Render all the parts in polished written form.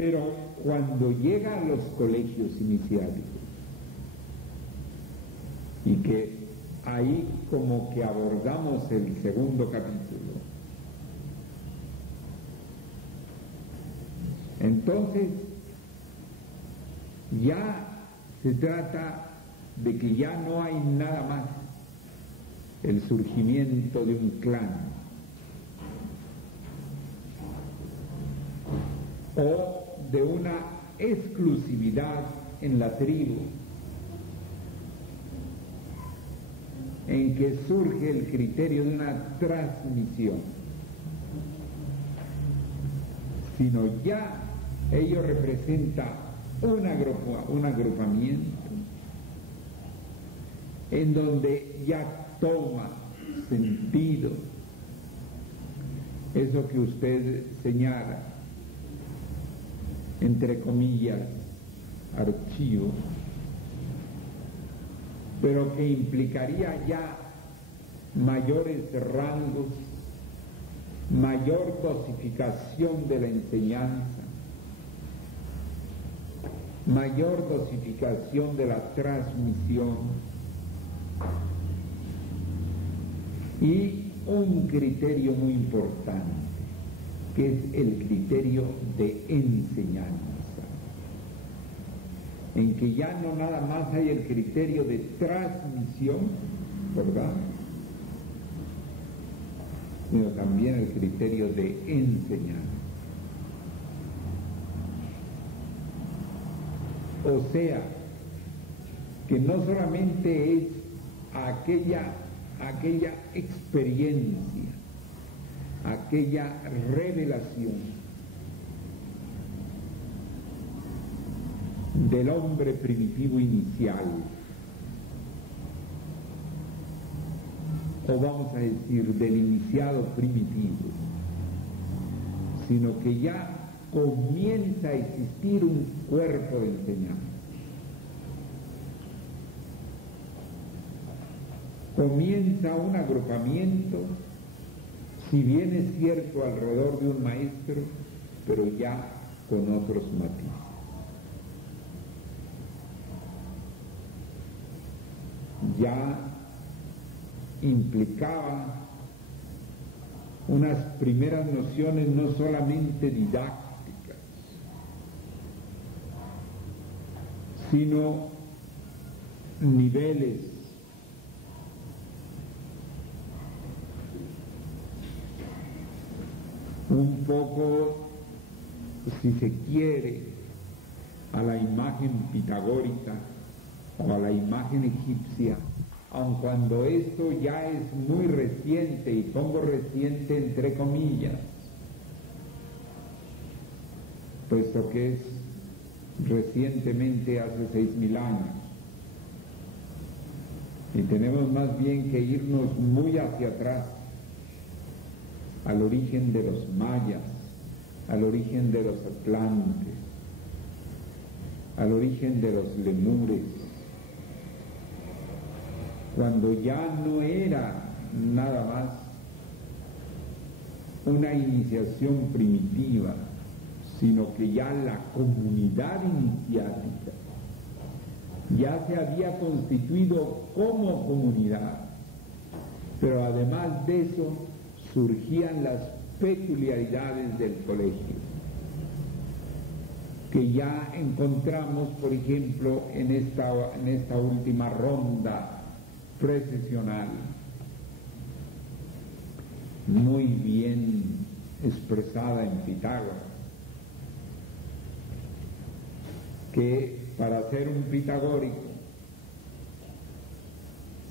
Pero cuando llega a los colegios iniciáticos, y que ahí como que abordamos el segundo capítulo, entonces ya se trata de que ya no hay nada más el surgimiento de un clan o de una exclusividad en la tribu, en que surge el criterio de una transmisión, sino ya ello representa un agrupamiento en donde ya toma sentido eso que usted señala, entre comillas, archivo, pero que implicaría ya mayores rangos, mayor dosificación de la enseñanza, mayor dosificación de la transmisión y un criterio muy importante, que es el criterio de enseñanza, en que ya no nada más hay el criterio de transmisión, ¿verdad?, sino también el criterio de enseñanza. O sea, que no solamente es aquella experiencia, aquella revelación del hombre primitivo inicial, o vamos a decir del iniciado primitivo, sino que ya comienza a existir un cuerpo de enseñanza. Comienza un agrupamiento, si bien es cierto, alrededor de un maestro, pero ya con otros matices. Ya implicaba unas primeras nociones no solamente didácticas, sino niveles un poco, si se quiere, a la imagen pitagórica o a la imagen egipcia, aun cuando esto ya es muy reciente, y pongo reciente entre comillas, puesto que es recientemente, hace 6.000 años, y tenemos más bien que irnos muy hacia atrás, al origen de los mayas, al origen de los atlantes, al origen de los lemures, cuando ya no era nada más una iniciación primitiva, sino que ya la comunidad iniciática ya se había constituido como comunidad, pero además de eso surgían las peculiaridades del colegio, que ya encontramos, por ejemplo, en esta última ronda precesional, muy bien expresada en Pitágoras, que para ser un pitagórico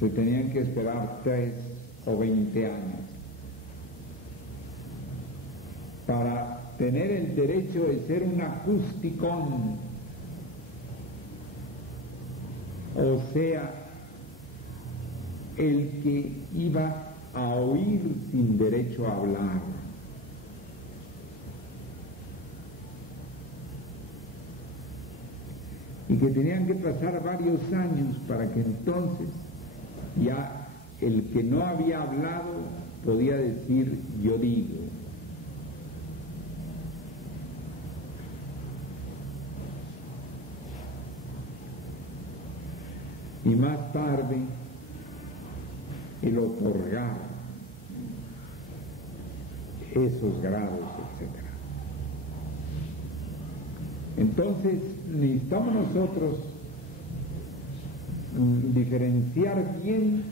se tenían que esperar 3 o 20 años para tener el derecho de ser un acústicón, o sea, el que iba a oír sin derecho a hablar. Y que tenían que pasar varios años para que entonces ya el que no había hablado podía decir yo digo. y más tarde el otorgar esos grados, etc. Entonces necesitamos nosotros diferenciar bien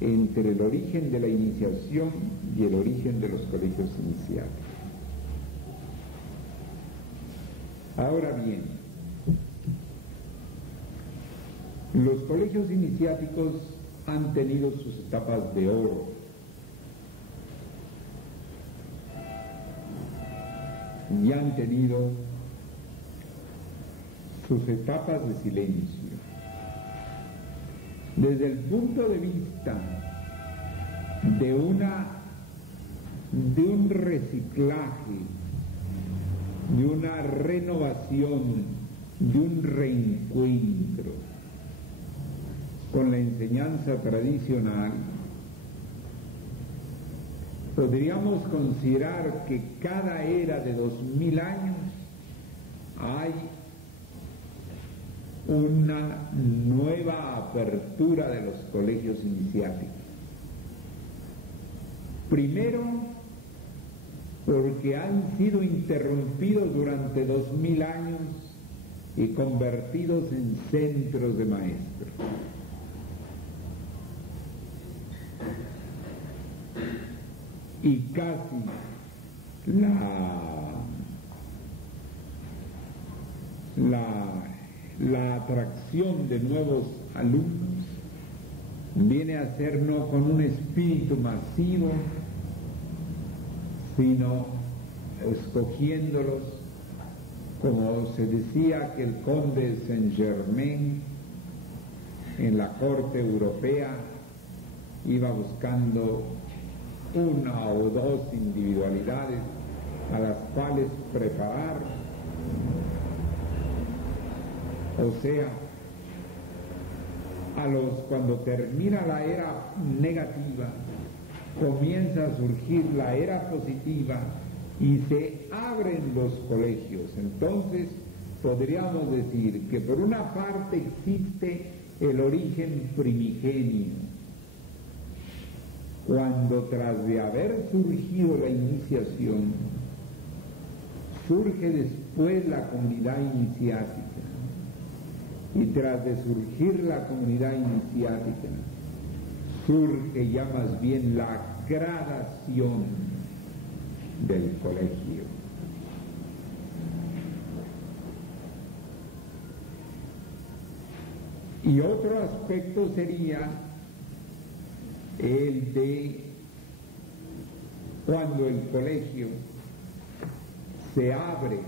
entre el origen de la iniciación y el origen de los colegios iniciáticos. Ahora bien, los colegios iniciáticos han tenido sus etapas de oro. Y han tenido sus etapas de silencio. Desde el punto de vista de un reciclaje, de una renovación, de un reencuentro con la enseñanza tradicional, podríamos considerar que cada era de 2000 años hay una nueva apertura de los colegios iniciáticos. Primero, porque han sido interrumpidos durante 2000 años y convertidos en centros de maestros. Y casi la atracción de nuevos alumnos viene a ser no con un espíritu masivo, sino escogiéndolos, como se decía que el conde de Saint-Germain en la corte europea iba buscando una o dos individualidades a las cuales preparar. O sea, cuando termina la era negativa, comienza a surgir la era positiva y se abren los colegios. Entonces podríamos decir que por una parte existe el origen primigenio, cuando tras de haber surgido la iniciación, surge después la comunidad iniciática, y tras de surgir la comunidad iniciática, surge ya más bien la gradación del colegio. Y otro aspecto sería el de cuando el colegio se abre,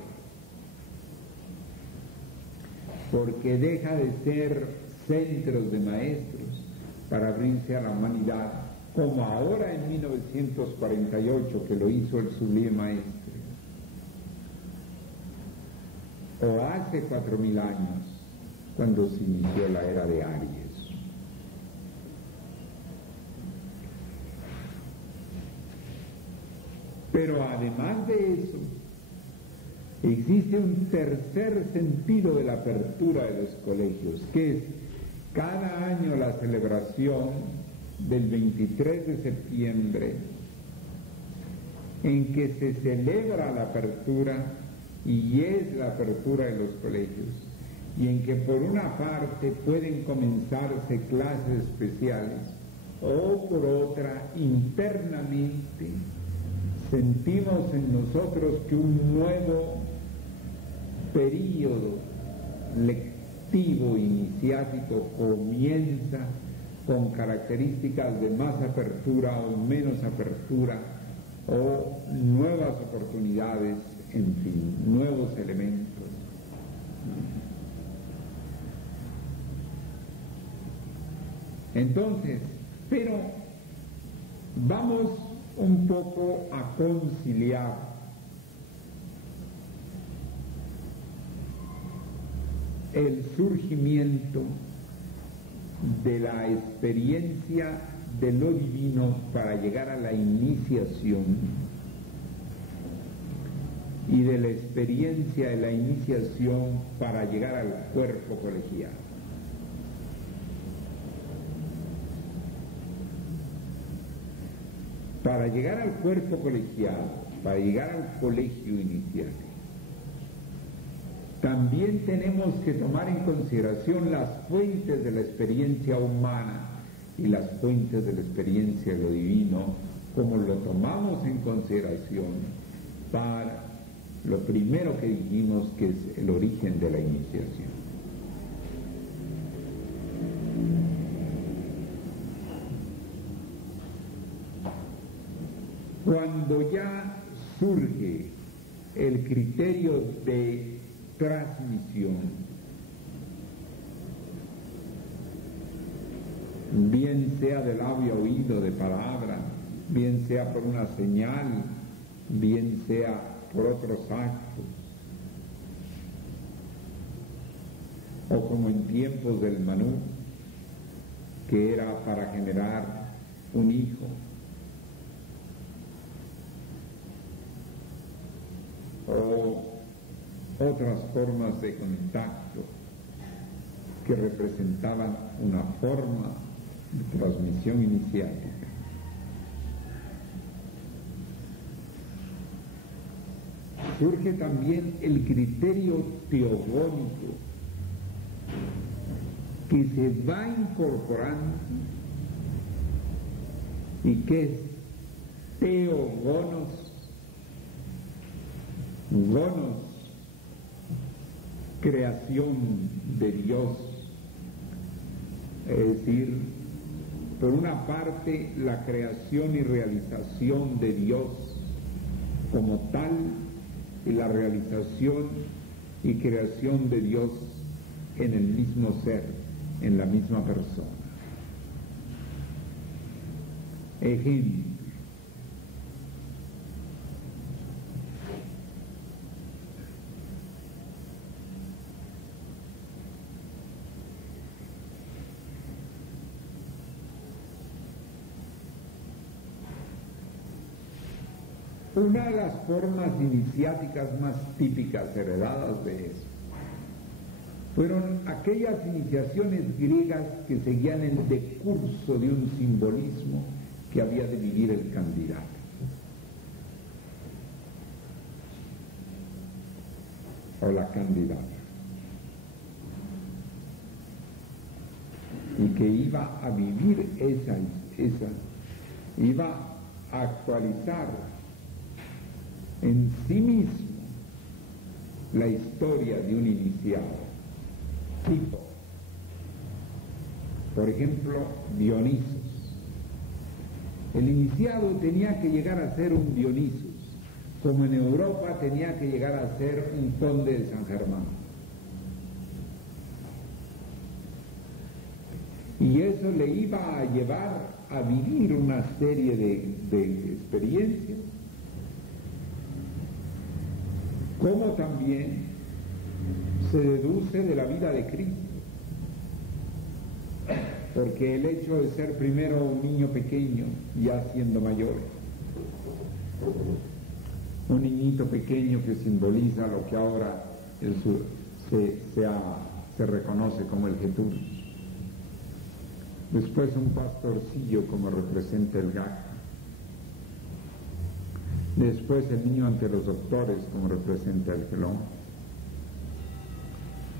porque deja de ser centros de maestros para abrirse a la humanidad, como ahora en 1948 que lo hizo el sublime maestro, o hace 4000 años cuando se inició la era de Aries. Pero además de eso, existe un tercer sentido de la apertura de los colegios, que es cada año la celebración del 23 de septiembre, en que se celebra la apertura y es la apertura de los colegios, y en que por una parte pueden comenzarse clases especiales o por otra internamente sentimos en nosotros que un nuevo período lectivo iniciático comienza con características de más apertura o menos apertura, o nuevas oportunidades, en fin, nuevos elementos. Entonces, pero vamos un poco a conciliar el surgimiento de la experiencia de lo divino para llegar a la iniciación y de la experiencia de la iniciación para llegar al cuerpo colegial. para llegar al cuerpo colegiado, para llegar al colegio inicial, también tenemos que tomar en consideración las fuentes de la experiencia humana y las fuentes de la experiencia de lo divino, como lo tomamos en consideración para lo primero que dijimos, que es el origen de la iniciación. Cuando ya surge el criterio de transmisión, bien sea de labio a oído, de palabra, bien sea por una señal, bien sea por otros actos, o como en tiempos del Manú, que era para generar un hijo, o otras formas de contacto que representaban una forma de transmisión iniciática. Surge también el criterio teogónico, que se va incorporando y que es teogonos, gonos, creación de Dios, es decir, por una parte la creación y realización de Dios como tal, y la realización y creación de Dios en el mismo ser, en la misma persona. Ejemplo: una de las formas iniciáticas más típicas heredadas de eso fueron aquellas iniciaciones griegas que seguían el decurso de un simbolismo que había de vivir el candidato. O la candidata. Y que iba a vivir iba a actualizar en sí mismo la historia de un iniciado. Tipo, por ejemplo, Dionisos. El iniciado tenía que llegar a ser un Dionisos, como en Europa tenía que llegar a ser un conde de San Germán. Y eso le iba a llevar a vivir una serie de experiencias, como también se deduce de la vida de Cristo, porque el hecho de ser primero un niño pequeño, ya siendo mayor, un niñito pequeño que simboliza lo que ahora se reconoce como el Jesús, después un pastorcillo como representa el gato, después el niño ante los doctores como representa el gelón,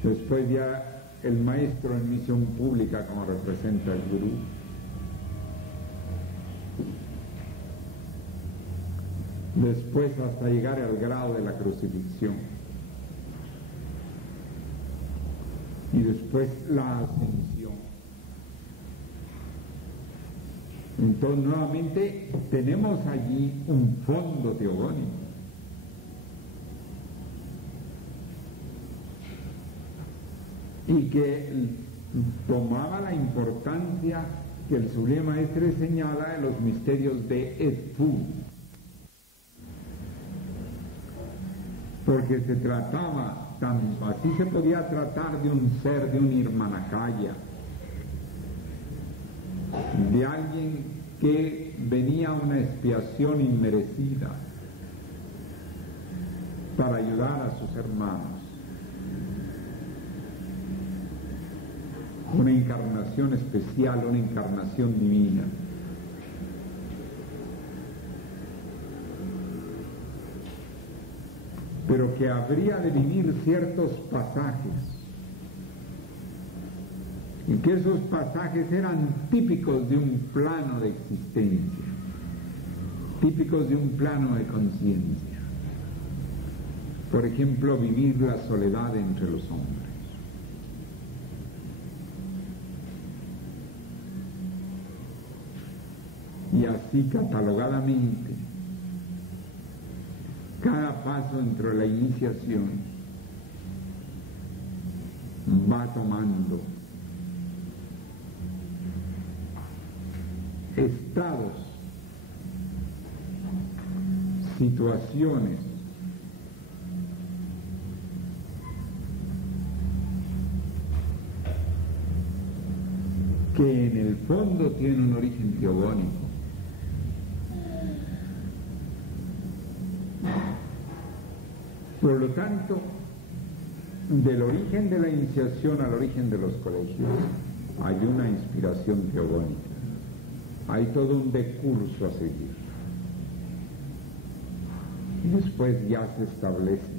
después ya el maestro en misión pública como representa el gurú, después hasta llegar al grado de la crucifixión, y después la ascensión. Entonces nuevamente tenemos allí un fondo teogónico. Y que tomaba la importancia que el Sublime Maestre señala en los misterios de Edfu, porque se trataba, así se podía tratar de un ser, de un Nirmanakaya, de alguien que venía a una expiación inmerecida para ayudar a sus hermanos. Una encarnación especial, una encarnación divina. pero que habría de vivir ciertos pasajes, y que esos pasajes eran típicos de un plano de existencia, típicos de un plano de conciencia. Por ejemplo, vivir la soledad entre los hombres. Y así catalogadamente, cada paso entre la iniciación va tomando estados, situaciones que en el fondo tienen un origen teogónico. Por lo tanto, del origen de la iniciación al origen de los colegios hay una inspiración teogónica, hay todo un decurso a seguir. Y después ya se establece.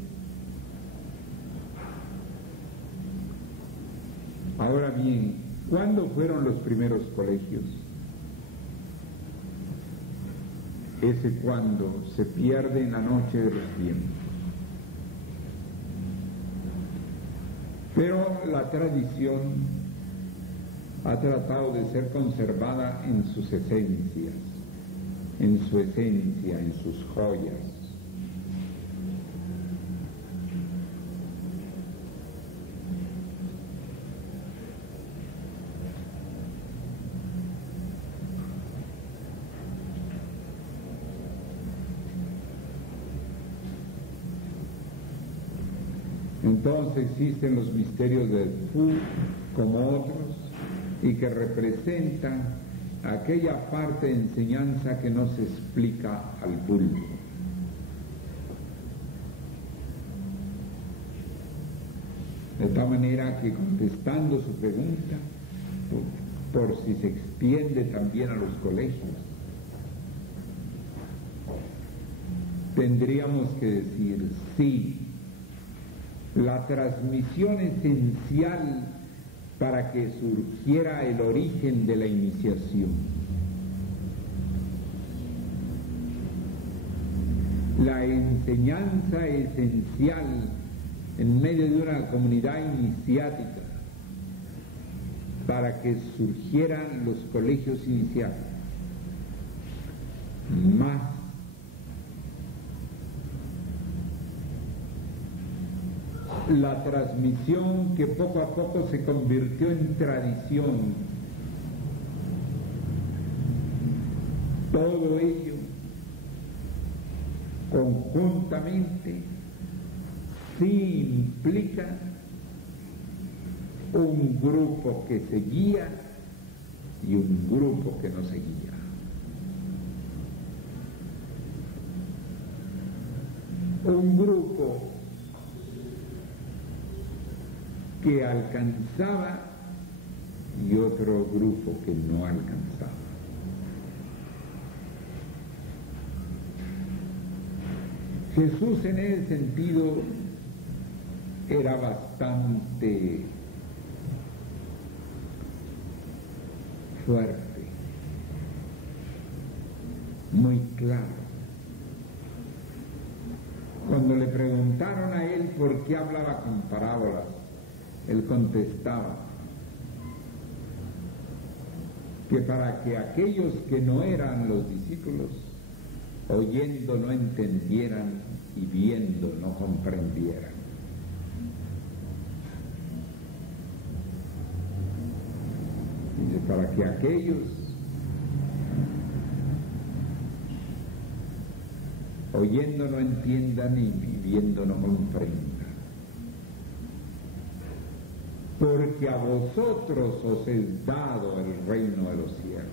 Ahora bien, ¿cuándo fueron los primeros colegios? Ese cuando se pierde en la noche de los tiempos. Pero la tradición ha tratado de ser conservada en sus esencias, en su esencia, en sus joyas. Entonces existen los misterios del Fu como otros y que representan aquella parte de enseñanza que no se explica al público. De tal manera que contestando su pregunta, por si se extiende también a los colegios, tendríamos que decir sí. La transmisión esencial para que surgiera el origen de la iniciación, la enseñanza esencial en medio de una comunidad iniciática para que surgieran los colegios iniciáticos, más la transmisión que poco a poco se convirtió en tradición. Todo ello conjuntamente sí implica un grupo que seguía y un grupo que no seguía. Un grupo que alcanzaba y otro grupo que no alcanzaba. Jesús en ese sentido era bastante fuerte, muy claro. Cuando le preguntaron a él por qué hablaba con parábolas, él contestaba que para que aquellos que no eran los discípulos, oyendo no entendieran y viendo no comprendieran. Dice, para que aquellos oyendo no entiendan y viendo no comprendan. Porque a vosotros os es dado el reino de los cielos.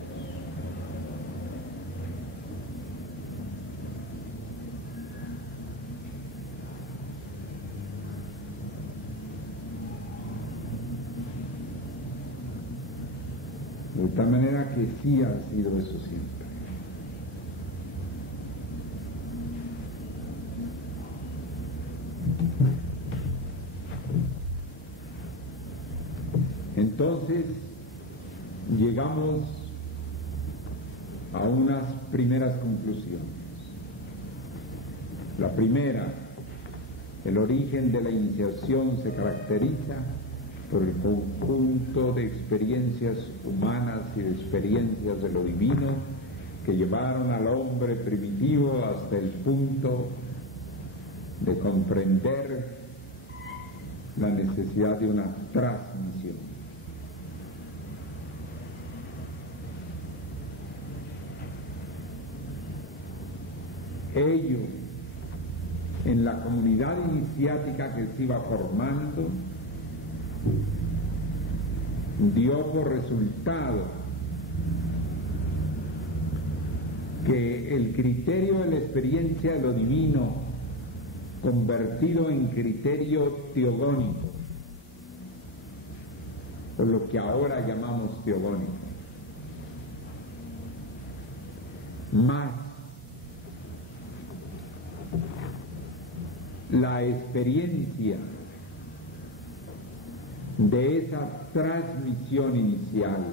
De tal manera que sí ha sido eso siempre. Entonces llegamos a unas primeras conclusiones. La primera, el origen de la iniciación se caracteriza por el conjunto de experiencias humanas y de experiencias de lo divino que llevaron al hombre primitivo hasta el punto de comprender la necesidad de una transmisión. Ello, en la comunidad iniciática que se iba formando, dio por resultado que el criterio de la experiencia de lo divino, convertido en criterio teogónico, o lo que ahora llamamos teogónico, más la experiencia de esa transmisión inicial,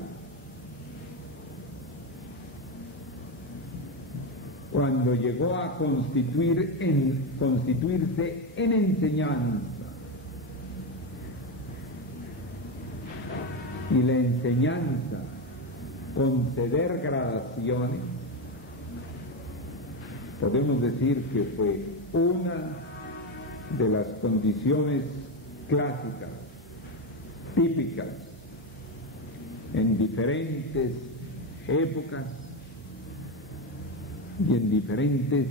cuando llegó a constituirse en enseñanza, y la enseñanza conceder gradaciones, podemos decir que fue una de las condiciones clásicas, típicas, en diferentes épocas y en diferentes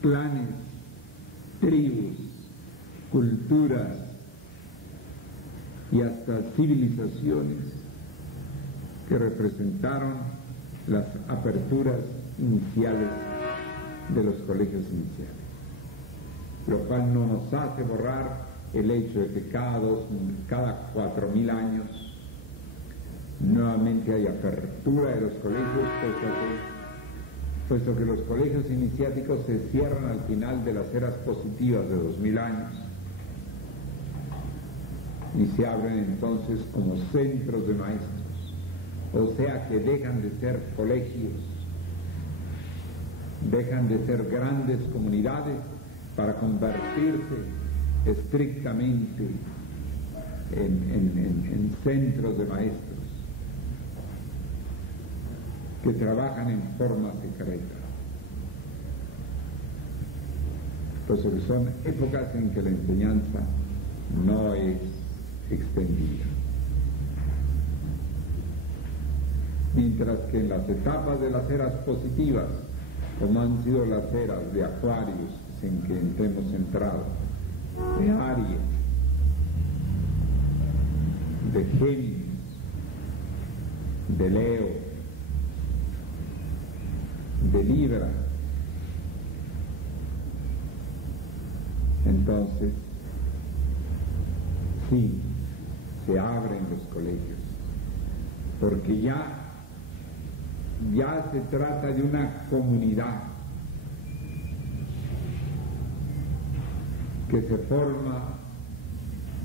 clanes, tribus, culturas y hasta civilizaciones que representaron las aperturas iniciales de los colegios iniciales, lo cual no nos hace borrar el hecho de que cada 4.000 años nuevamente hay apertura de los colegios, puesto que los colegios iniciáticos se cierran al final de las eras positivas de 2000 años y se abren entonces como centros de maestros, o sea que dejan de ser colegios, dejan de ser grandes comunidades para convertirse estrictamente en centros de maestros que trabajan en forma secreta. Puesto que son épocas en que la enseñanza no es extendida. Mientras que en las etapas de las eras positivas, como han sido las eras de Acuarios, en que hemos entrado, de Aries, de Géminis, de Leo, de Libra, entonces sí, se abren los colegios, porque ya se trata de una comunidad que se forma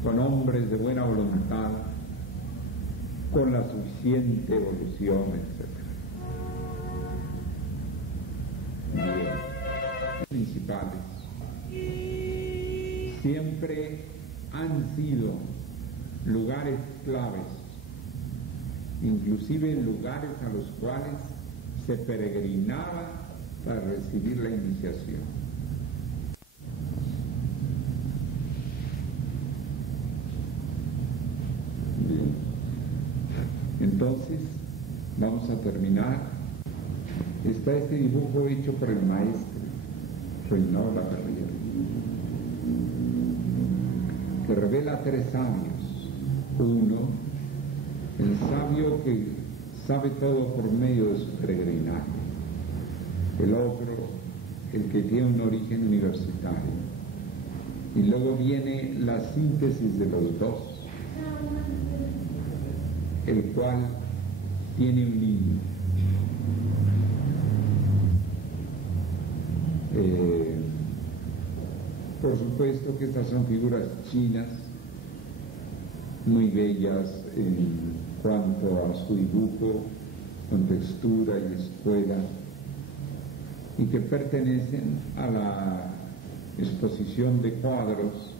con hombres de buena voluntad, con la suficiente evolución, etc. Bien, principales siempre han sido lugares claves, inclusive lugares a los cuales se peregrinaba para recibir la iniciación. Bien. Entonces, vamos a terminar. Está este dibujo hecho por el maestro Reinaldo Laferrière, que revela tres sabios. Uno, el sabio que sabe todo por medio de su peregrinaje. El otro, el que tiene un origen universitario. Y luego viene la síntesis de los dos, el cual tiene un niño. Por supuesto que estas son figuras chinas, muy bellas en cuanto a su dibujo, con textura y escuela, y que pertenecen a la exposición de cuadros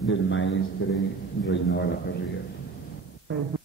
del maestre Reinaldo Ferrer.